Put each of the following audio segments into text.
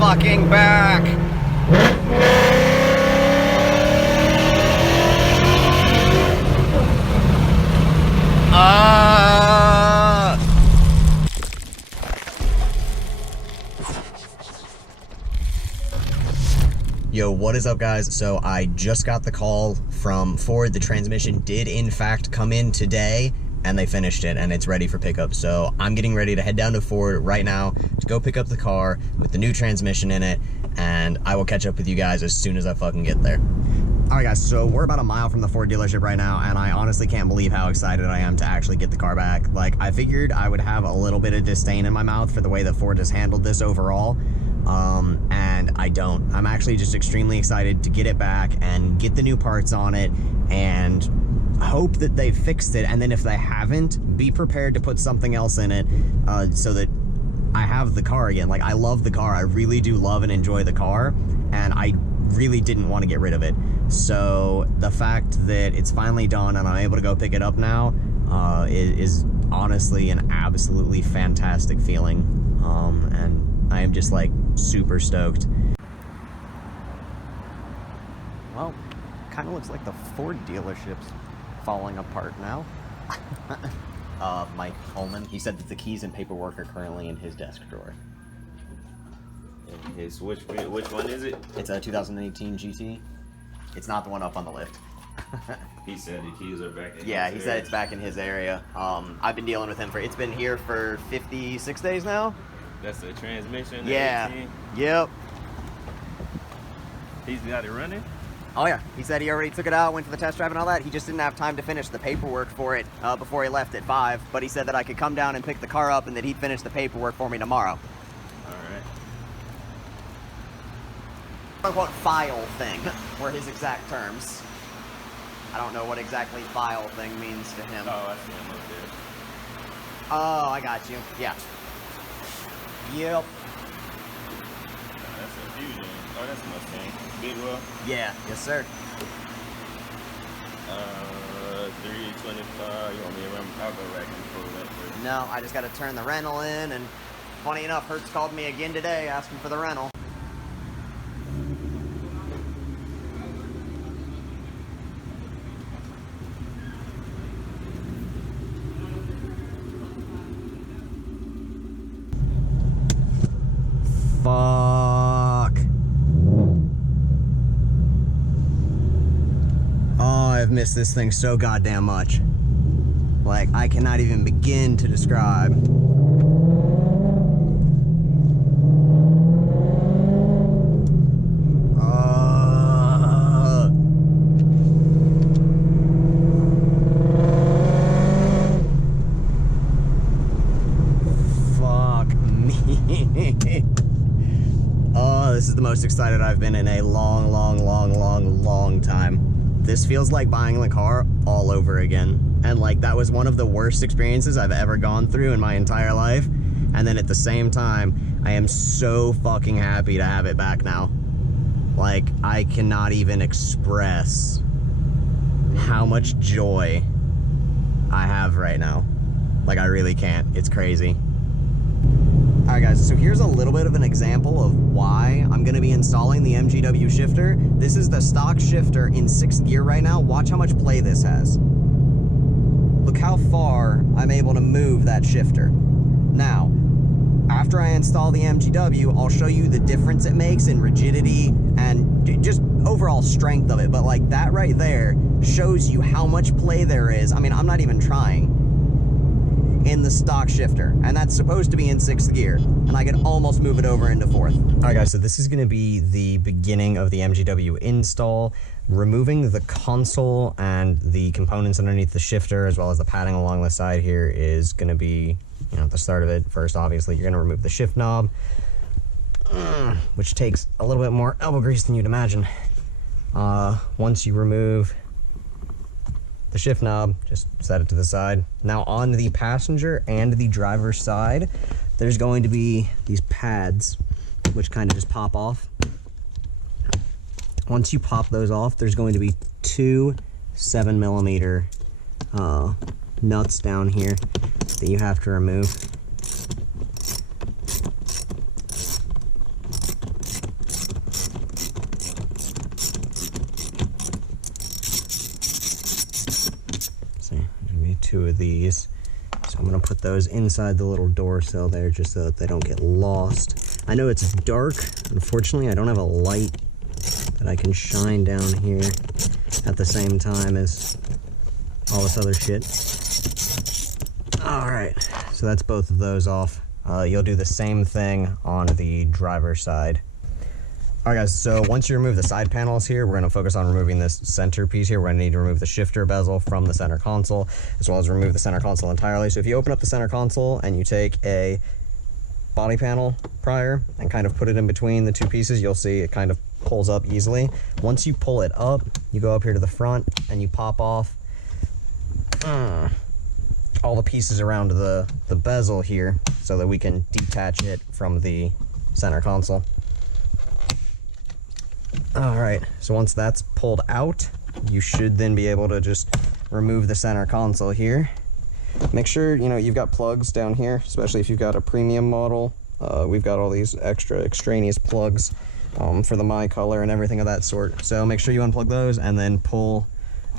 fucking back. Yo, what is up, guys? So I just got the call from Ford. The transmission did in fact come in today, and they finished it, and it's ready for pickup. So I'm getting ready to head down to Ford right now to go pick up the car with the new transmission in it, and I will catch up with you guys as soon as I fucking get there. All right, guys, so we're about a mile from the Ford dealership right now, and I honestly can't believe how excited I am to actually get the car back. Like, I figured I would have a little bit of disdain in my mouth for the way that Ford has handled this overall, and I don't. I'm actually just extremely excited to get it back and get the new parts on it, and hope that they fixed it, and then if they haven't, be prepared to put something else in it, so that I have the car again. Like, I love the car. I really do love and enjoy the car, and I really didn't want to get rid of it. So the fact that it's finally done and I'm able to go pick it up now is honestly an absolutely fantastic feeling, and I am just like super stoked. Well, kind of looks like the Ford dealership's falling apart now. Mike Holman, he said that the keys and paperwork are currently in his desk drawer. Which one is it? It's a 2018 GT. It's not the one up on the lift. He said the keys are back in Yeah, his he said area. it's back in his area. I've been dealing with him it's been here for 56 days now. That's the transmission? The Yeah. 18? Yep. He's got it running? Oh yeah, he said he already took it out, went to the test drive and all that. He just didn't have time to finish the paperwork for it before he left at 5, but he said that I could come down and pick the car up and that he'd finish the paperwork for me tomorrow. Alright. Quote file thing were his exact terms. I don't know what exactly file thing means to him. Oh, I see him up there. Oh, I got you. Yeah. Yep. That's a Fusion. Oh, that's a Mustang. Big wheel? Yeah. Yes, sir. 325. You want me to run? I'll go back and pull that for you. No, I just got to turn the rental in, and funny enough, Hertz called me again today asking for the rental. Fuck. Oh, I've missed this thing so goddamn much. Like, I cannot even begin to describe. Fuck me. Oh, this is the most excited I've been in a long time. This feels like buying the car all over again. And like, that was one of the worst experiences I've ever gone through in my entire life. And then at the same time, I am so fucking happy to have it back now. Like, I cannot even express how much joy I have right now. Like, I really can't. It's crazy. Alright guys, so here's a little bit of an example of why I'm going to be installing the MGW shifter. This is the stock shifter in 6th gear right now. Watch how much play this has. Look how far I'm able to move that shifter. Now, after I install the MGW, I'll show you the difference it makes in rigidity and just overall strength of it. But like, that right there shows you how much play there is. I mean, I'm not even trying. In the stock shifter, and that's supposed to be in 6th gear, and I can almost move it over into 4th. All right guys, so this is going to be the beginning of the MGW install. Removing the console and the components underneath the shifter, as well as the padding along the side here, is going to be, you know, the start of it. First, obviously, you're going to remove the shift knob, which takes a little bit more elbow grease than you'd imagine. Once you remove the shift knob, just set it to the side. Now on the passenger and the driver's side, there's going to be these pads, which kind of just pop off. Once you pop those off, there's going to be 2 7mm nuts down here that you have to remove. 2 of these. So I'm going to put those inside the little door sill there just so that they don't get lost. I know it's dark. Unfortunately, I don't have a light that I can shine down here at the same time as all this other shit. Alright, so that's both of those off. You'll do the same thing on the driver's side. Alright guys, so once you remove the side panels here, we're going to focus on removing this center piece here. We're going to need to remove the shifter bezel from the center console, as well as remove the center console entirely. So if you open up the center console and you take a body panel prior and kind of put it in between the 2 pieces, you'll see it kind of pulls up easily. Once you pull it up, you go up here to the front and you pop off all the pieces around the bezel here so that we can detach it from the center console. Alright, so once that's pulled out, you should then be able to just remove the center console here. Make sure, you know, you've got plugs down here, especially if you've got a premium model. We've got all these extra extraneous plugs for the My Color and everything of that sort. So make sure you unplug those and then pull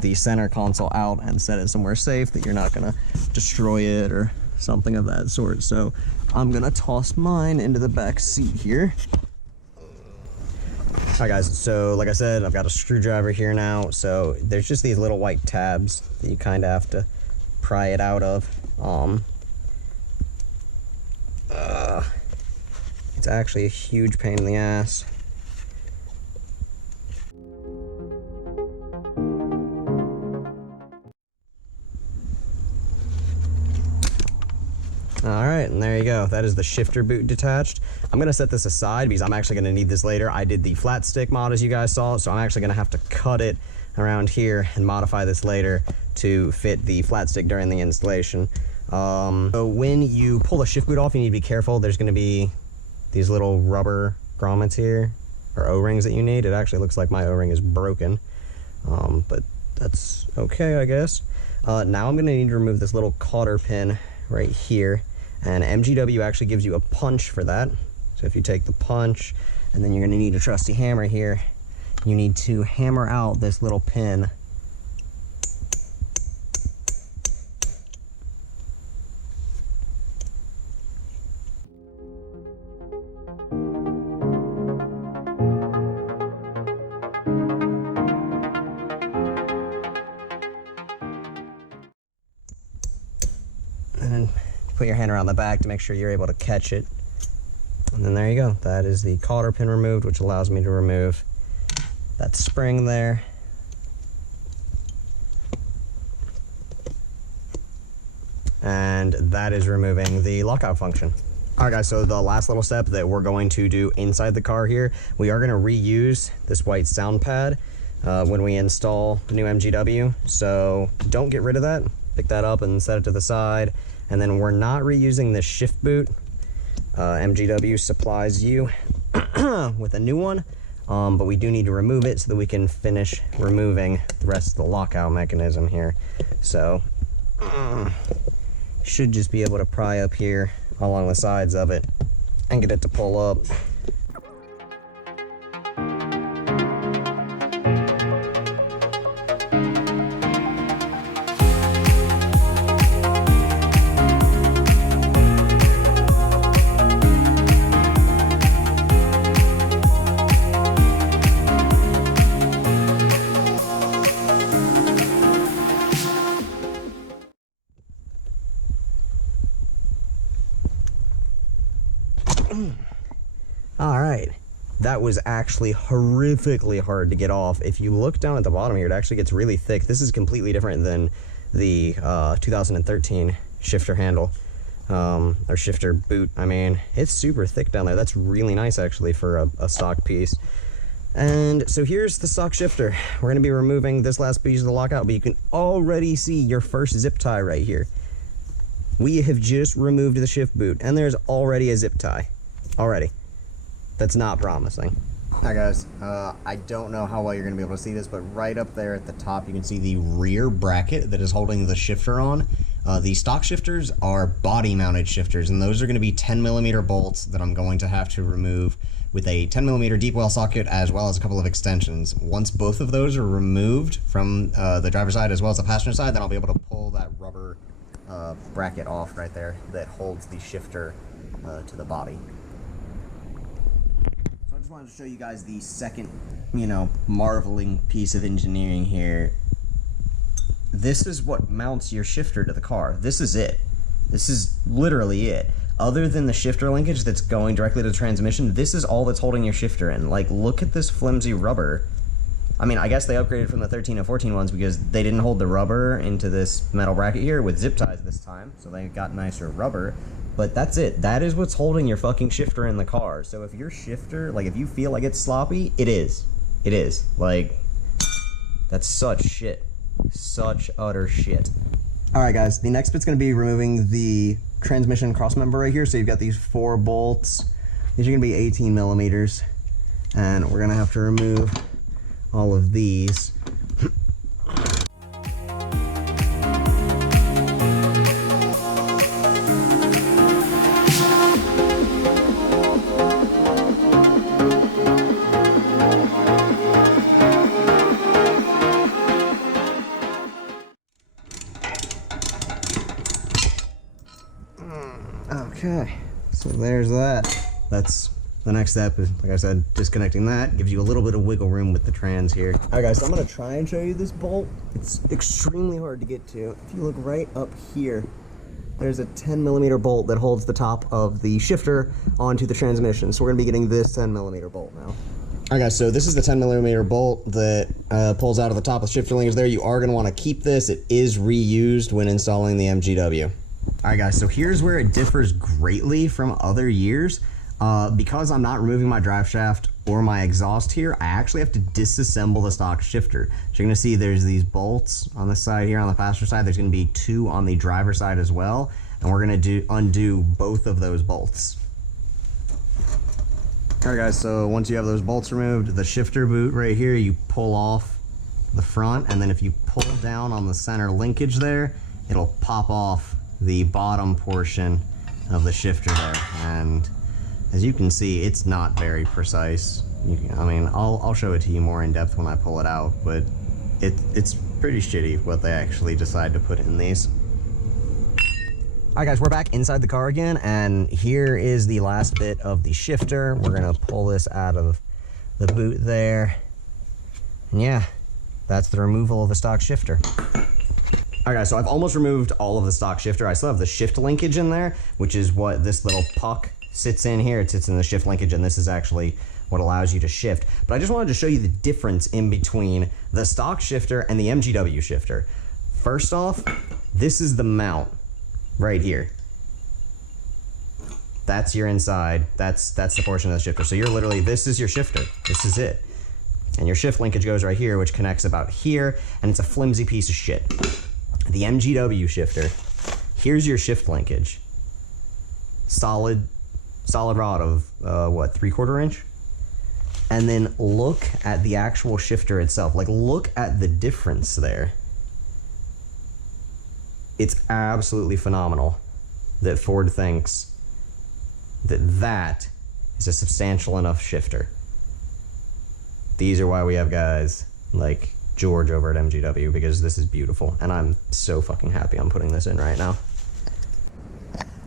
the center console out and set it somewhere safe that you're not going to destroy it or something of that sort. So I'm going to toss mine into the back seat here. Alright guys, so like I said, I've got a screwdriver here now, so there's just these little white tabs that you kind of have to pry it out of. It's actually a huge pain in the ass. Alright, and there you go. That is the shifter boot detached. I'm going to set this aside because I'm actually going to need this later. I did the flat stick mod as you guys saw, so I'm actually going to have to cut it around here and modify this later to fit the flat stick during the installation. So when you pull the shift boot off, you need to be careful. There's going to be these little rubber grommets here, or O-rings that you need. It actually looks like my O-ring is broken, but that's okay, I guess. Now I'm going to need to remove this little cotter pin right here, and MGW actually gives you a punch for that. So if you take the punch, and then you're going to need a trusty hammer here, you need to hammer out this little pin. And then put your hand around the back to make sure you're able to catch it. And then there you go. That is the cotter pin removed, which allows me to remove that spring there. And that is removing the lockout function. Alright guys, so the last little step that we're going to do inside the car here, we are going to reuse this white sound pad when we install the new MGW. So don't get rid of that. Pick that up and set it to the side. And then we're not reusing the shift boot. MGW supplies you with a new one, but we do need to remove it so that we can finish removing the rest of the lockout mechanism here. So should just be able to pry up here along the sides of it and get it to pull up. Alright, that was actually horrifically hard to get off. If you look down at the bottom here, it actually gets really thick. This is completely different than the 2013 shifter handle, or shifter boot. I mean, it's super thick down there. That's really nice actually for a stock piece. And so here's the stock shifter. We're going to be removing this last piece of the lockout, but you can already see your first zip tie right here. We have just removed the shift boot, and there's already a zip tie. Already. That's not promising. Hi guys, I don't know how well you're going to be able to see this, but right up there at the top you can see the rear bracket that is holding the shifter on. The stock shifters are body-mounted shifters, and those are going to be 10mm bolts that I'm going to have to remove with a 10mm deep well socket as well as a couple of extensions. Once both of those are removed from the driver's side as well as the passenger side, then I'll be able to pull that rubber bracket off right there that holds the shifter to the body. So I just wanted to show you guys the second, marveling piece of engineering here. This is what mounts your shifter to the car. This is it. This is literally it. Other than the shifter linkage that's going directly to the transmission, this is all that's holding your shifter in. Like, look at this flimsy rubber. I mean, I guess they upgraded from the 13 and 14 ones because they didn't hold the rubber into this metal bracket here with zip ties this time, so they got nicer rubber. But that's it. That is what's holding your fucking shifter in the car. So if your shifter, like, if you feel like it's sloppy, it is. It is. Like, that's such shit. Such utter shit. Alright guys, the next bit's going to be removing the transmission cross member right here. So you've got these 4 bolts. These are going to be 18mm. And we're going to have to remove all of these. Okay, so there's that. That's the next step is, like I said, disconnecting that. Gives you a little bit of wiggle room with the trans here. Alright guys, so I'm going to try and show you this bolt. It's extremely hard to get to. If you look right up here, there's a 10mm bolt that holds the top of the shifter onto the transmission. So we're going to be getting this 10mm bolt now. Alright guys, so this is the 10mm bolt that pulls out of the top of the shifter linkage there. You are going to want to keep this. It is reused when installing the MGW. Alright guys, so here's where it differs greatly from other years. Because I'm not removing my drive shaft or my exhaust here, I actually have to disassemble the stock shifter. So you're going to see there's these bolts on the side here on the passenger side. There's going to be 2 on the driver's side as well. And we're going to undo both of those bolts. Alright guys, so once you have those bolts removed, the shifter boot right here, you pull off the front, and then if you pull down on the center linkage there, it'll pop off the bottom portion of the shifter there. And as you can see, it's not very precise. I mean, I'll show it to you more in depth when I pull it out, but it's pretty shitty what they actually decide to put in these. Alright guys, we're back inside the car again, and here is the last bit of the shifter. We're gonna pull this out of the boot there. And yeah, that's the removal of the stock shifter. Alright guys, so I've almost removed all of the stock shifter. I still have the shift linkage in there, which is what this little puck sits in here. It sits in the shift linkage, and this is actually what allows you to shift. But I just wanted to show you the difference in between the stock shifter and the MGW shifter. First off, this is the mount right here. That's your inside. That's the portion of the shifter. So you're literally, this is your shifter. This is it. And your shift linkage goes right here, which connects about here, and it's a flimsy piece of shit. The MGW shifter, here's your shift linkage. Solid rod of, what, 3/4 inch? And then look at the actual shifter itself. Like, look at the difference there. It's absolutely phenomenal that Ford thinks that that is a substantial enough shifter. These are why we have guys like George over at MGW, because this is beautiful, and I'm so fucking happy I'm putting this in right now.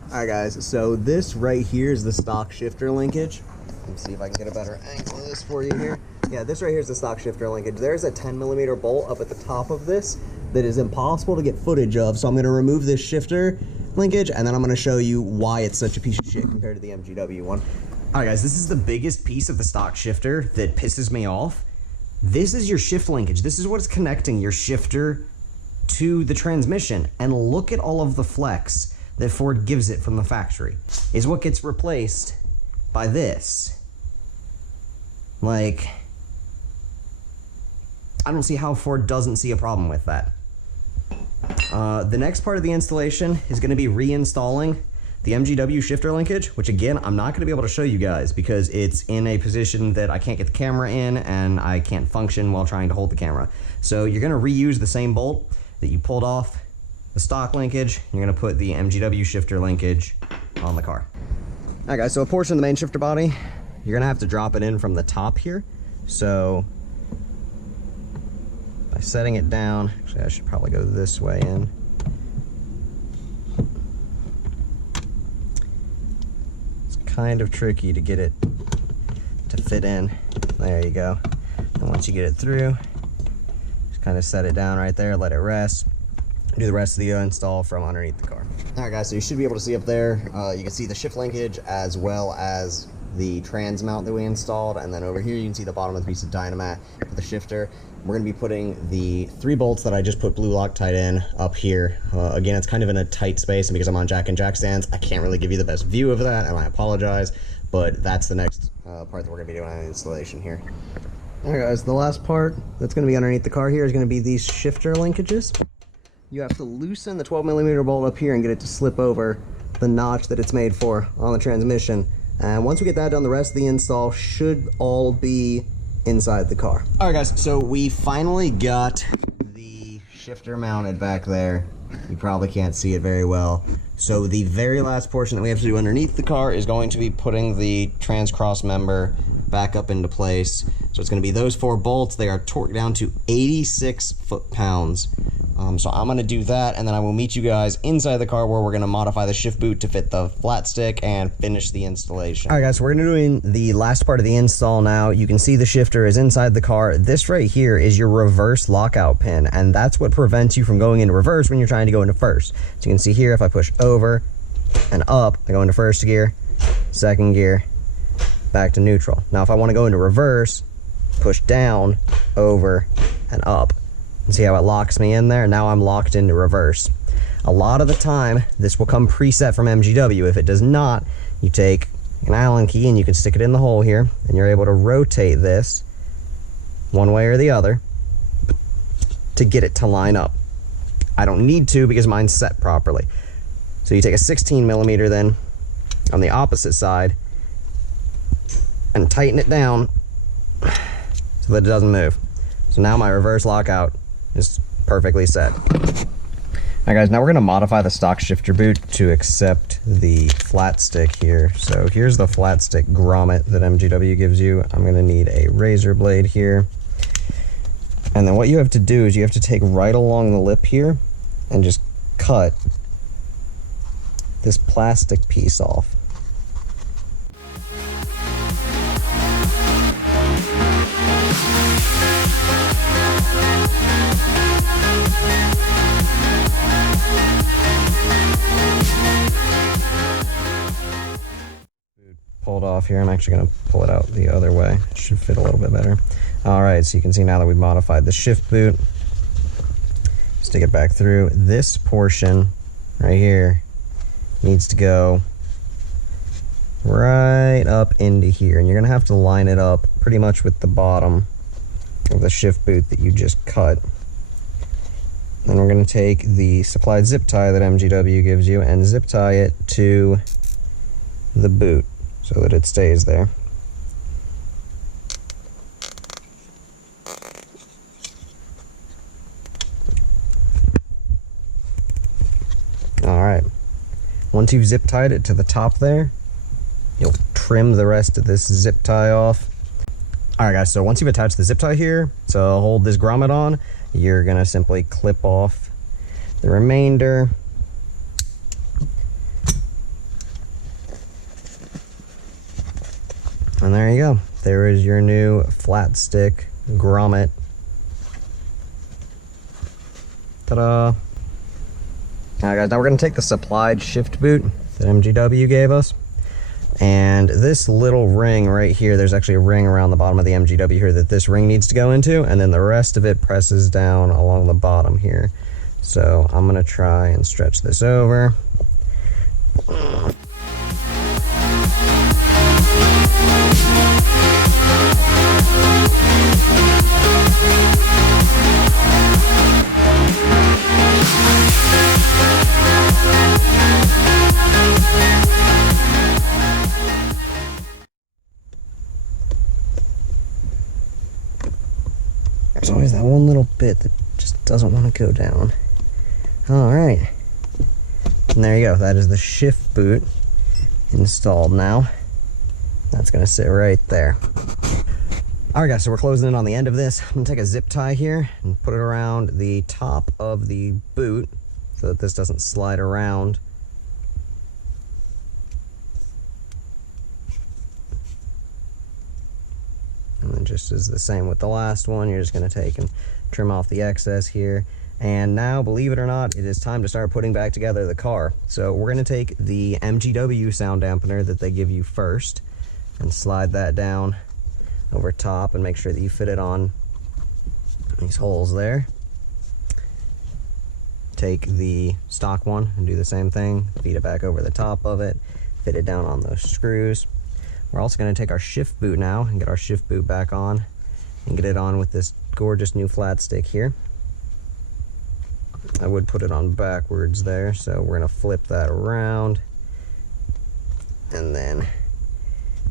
Alright guys, so this right here is the stock shifter linkage. Let me see if I can get a better angle of this for you here. Yeah, this right here is the stock shifter linkage. There's a 10mm bolt up at the top of this that is impossible to get footage of, so I'm going to remove this shifter linkage, and then I'm going to show you why it's such a piece of shit compared to the MGW one. Alright guys, this is the biggest piece of the stock shifter that pisses me off. This is your shift linkage. This is what's connecting your shifter to the transmission. And look at all of the flex that Ford gives it from the factory. Is what gets replaced by this. Like, I don't see how Ford doesn't see a problem with that. The next part of the installation is going to be reinstalling the MGW shifter linkage, which again, I'm not going to be able to show you guys because it's in a position that I can't get the camera in and I can't function while trying to hold the camera. So you're going to reuse the same bolt that you pulled off the stock linkage, you're gonna put the MGW shifter linkage on the car. All right guys, so a portion of the main shifter body, you're gonna have to drop it in from the top here. So by setting it down, actually I should probably go this way in. It's kind of tricky to get it to fit in. There you go. And once you get it through, just kind of set it down right there, let it rest. Do the rest of the install from underneath the car. All right guys, so you should be able to see up there, you can see the shift linkage as well as the trans mount that we installed, and then over here you can see the bottom of the piece of Dynamat for the shifter. We're gonna be putting the 3 bolts that I just put blue Loctite in up here. Again, it's kind of in a tight space, and because I'm on jack and jack stands, I can't really give you the best view of that, and I apologize, but that's the next part that we're gonna be doing on the installation here. All right guys, the last part that's gonna be underneath the car here is gonna be these shifter linkages. You have to loosen the 12mm bolt up here and get it to slip over the notch that it's made for on the transmission. And once we get that done, the rest of the install should all be inside the car. All right guys, so we finally got the shifter mounted back there. You probably can't see it very well. So the very last portion that we have to do underneath the car is going to be putting the trans cross member back up into place. So it's going to be those 4 bolts. They are torqued down to 86 foot-pounds. So I'm going to do that, and then I will meet you guys inside the car where we're going to modify the shift boot to fit the flat stick and finish the installation. All right guys, so we're going to be doing the last part of the install now. You can see the shifter is inside the car. This right here is your reverse lockout pin, and that's what prevents you from going into reverse when you're trying to go into first. So you can see here, if I push over and up, I go into first gear, second gear, back to neutral. Now if I want to go into reverse, push down, over, and up. And see how it locks me in there? Now I'm locked into reverse. A lot of the time, this will come preset from MGW. If it does not, you take an Allen key and you can stick it in the hole here, and you're able to rotate this one way or the other to get it to line up. I don't need to because mine's set properly. So you take a 16mm then on the opposite side and tighten it down so that it doesn't move. So now my reverse lockout is perfectly set. Alright guys, now we're going to modify the stock shifter boot to accept the flat stick here. So here's the flat stick grommet that MGW gives you. I'm going to need a razor blade here. And then what you have to do is you have to take right along the lip here and just cut this plastic piece off. Pulled off here. I'm actually going to pull it out the other way. It should fit a little bit better. Alright, so you can see now that we've modified the shift boot. Stick it back through. This portion right here needs to go right up into here, and you're going to have to line it up pretty much with the bottom of the shift boot that you just cut. Then we're going to take the supplied zip tie that MGW gives you and zip tie it to the boot so that it stays there. Alright, once you've zip tied it to the top there, you'll trim the rest of this zip tie off. Alright guys, so once you've attached the zip tie here to hold this grommet on, you're going to simply clip off the remainder. And there you go. There is your new flat stick grommet. Ta-da! Alright guys, now we're going to take the supplied shift boot that MGW gave us. And this little ring right here, there's actually a ring around the bottom of the MGW here that this ring needs to go into, and then the rest of it presses down along the bottom here. So I'm going to try and stretch this over. There's always that one little bit that just doesn't want to go down. All right. And there you go. That is the shift boot installed now. That's going to sit right there. All right, guys, so we're closing in on the end of this. I'm going to take a zip tie here and put it around the top of the boot so that this doesn't slide around. And then just as the same with the last one, you're just going to take and trim off the excess here. And now, believe it or not, it is time to start putting back together the car. So we're going to take the MGW sound dampener that they give you first and slide that down over top and make sure that you fit it on these holes there. Take the stock one and do the same thing. Feed it back over the top of it, fit it down on those screws. We're also going to take our shift boot now and get our shift boot back on and get it on with this gorgeous new flat stick here. I would put it on backwards there, so we're going to flip that around and then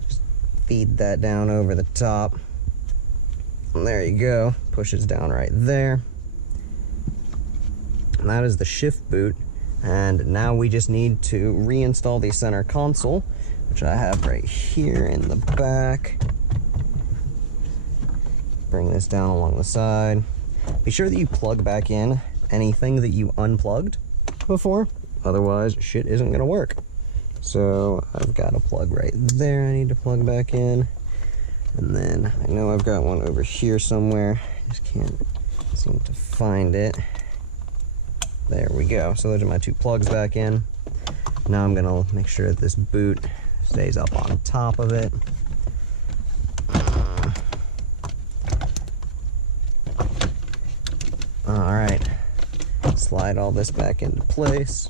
just feed that down over the top. And there you go. Pushes down right there. And that is the shift boot. And now we just need to reinstall the center console, which I have right here in the back. Bring this down along the side. Be sure that you plug back in anything that you unplugged before, otherwise shit isn't gonna work. So I've got a plug right there I need to plug back in, and then I know I've got one over here somewhere, I just can't seem to find it. There we go. So those are my two plugs back in. Now I'm gonna make sure that this boot stays up on top of it. All right. Slide all this back into place.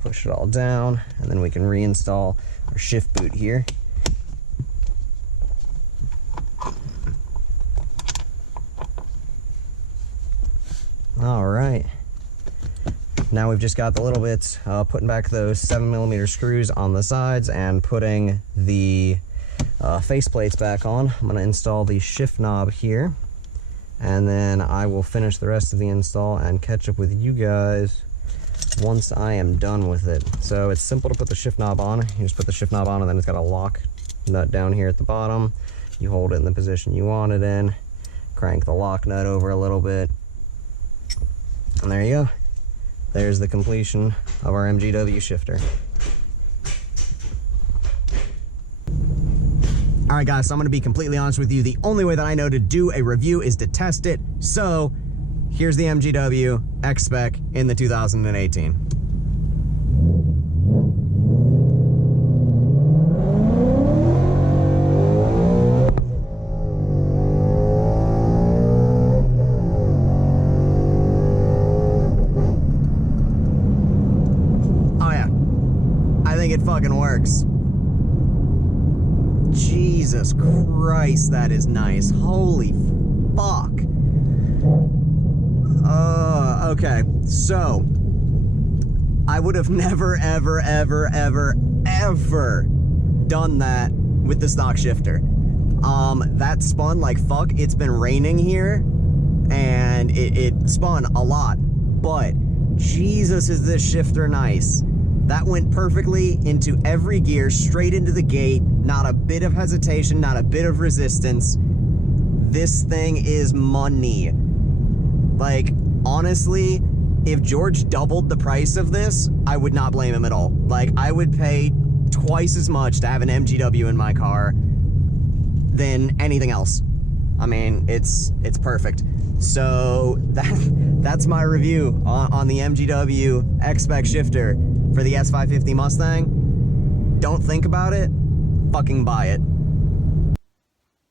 Push it all down, and then we can reinstall our shift boot here. All right. Now we've just got the little bits, putting back those 7mm screws on the sides and putting the face plates back on. I'm going to install the shift knob here, and then I will finish the rest of the install and catch up with you guys once I am done with it. So it's simple to put the shift knob on. You just put the shift knob on, and then it's got a lock nut down here at the bottom. You hold it in the position you want it in, crank the lock nut over a little bit, and there you go. There's the completion of our MGW shifter. All right, guys, so I'm going to be completely honest with you. The only way that I know to do a review is to test it. So here's the MGW X-spec in the 2018. Oh yeah, I think it fucking works. Jesus Christ, that is nice. Holy fuck. Okay, so I would have never, ever, ever, ever, ever done that with the stock shifter. That spun like fuck. It's been raining here, and it spun a lot, but Jesus, is this shifter nice. That went perfectly into every gear, straight into the gate. Not a bit of hesitation, not a bit of resistance. This thing is money. Like, honestly, if George doubled the price of this, I would not blame him at all. Like, I would pay twice as much to have an MGW in my car than anything else. I mean, it's perfect. So that's my review on the MGW X-spec shifter for the S550 Mustang. Don't think about it, fucking buy it.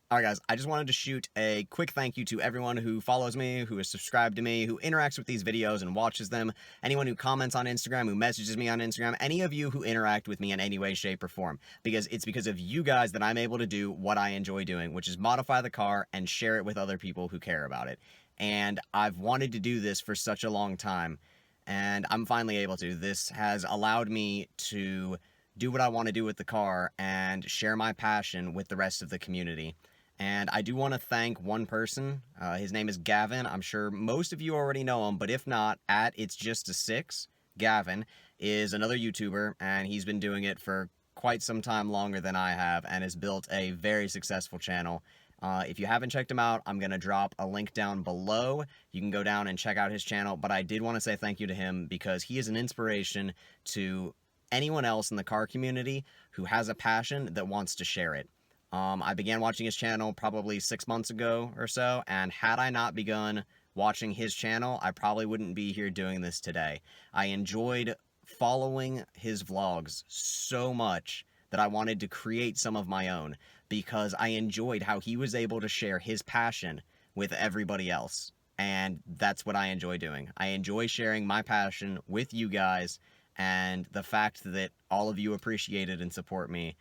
Alright guys, I just wanted to shoot a quick thank you to everyone who follows me, who is subscribed to me, who interacts with these videos and watches them, anyone who comments on Instagram, who messages me on Instagram, any of you who interact with me in any way, shape, or form. Because it's because of you guys that I'm able to do what I enjoy doing, which is modify the car and share it with other people who care about it. And I've wanted to do this for such a long time, and I'm finally able to. This has allowed me to do what I want to do with the car and share my passion with the rest of the community. And I do want to thank one person. His name is Gavin. I'm sure most of you already know him, but if not, at It's Just a Six, Gavin is another YouTuber, and he's been doing it for quite some time longer than I have, and has built a very successful channel. If you haven't checked him out, I'm going to drop a link down below. You can go down and check out his channel, but I did want to say thank you to him because he is an inspiration to anyone else in the car community who has a passion that wants to share it. I began watching his channel probably 6 months ago or so, and had I not begun watching his channel, I probably wouldn't be here doing this today. I enjoyed following his vlogs so much that I wanted to create some of my own, because I enjoyed how he was able to share his passion with everybody else. And that's what I enjoy doing. I enjoy sharing my passion with you guys, and the fact that all of you appreciate it and support me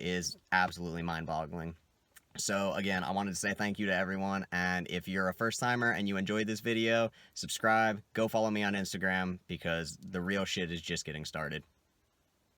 is absolutely mind-boggling. So again, I wanted to say thank you to everyone, and if you're a first-timer and you enjoyed this video, subscribe, go follow me on Instagram, because the real shit is just getting started.